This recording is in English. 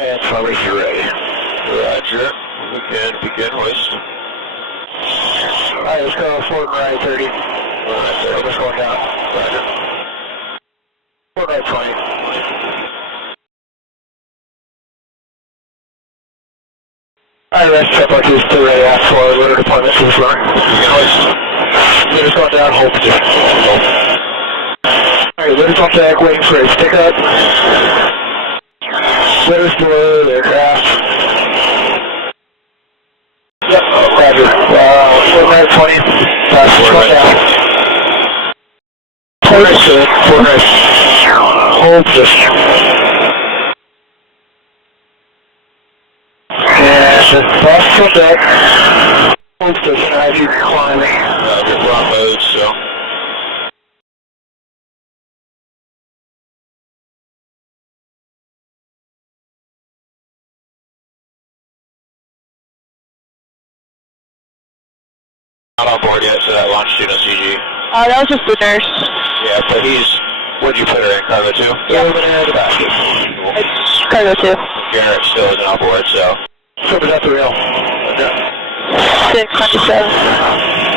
And Farmers, you're ready. Roger. We can begin hoist. Alright, let's go forward right 30. Let's going down. Roger. Forward right 20. Alright, rest check like this to ready out for litter deployment to the front. Begin hoist. Litter's going down, hold position. Alright, litter's on deck, waiting for his pickup. Litter's below the aircraft. Yep, roger. Forward right 20. Going down. Forward right good. Forward right. Hold position. And boss on deck. Hold position as you climb. Roger. Flat mode, so. Not on board yet, so that longitude on CG. That was just the nurse. Yeah, but what'd you put her in, cargo 2? Yeah, we're going to the basket. Cool. It's cargo 2. Garrett still isn't on board, so. Triple at the rail. Okay. 697.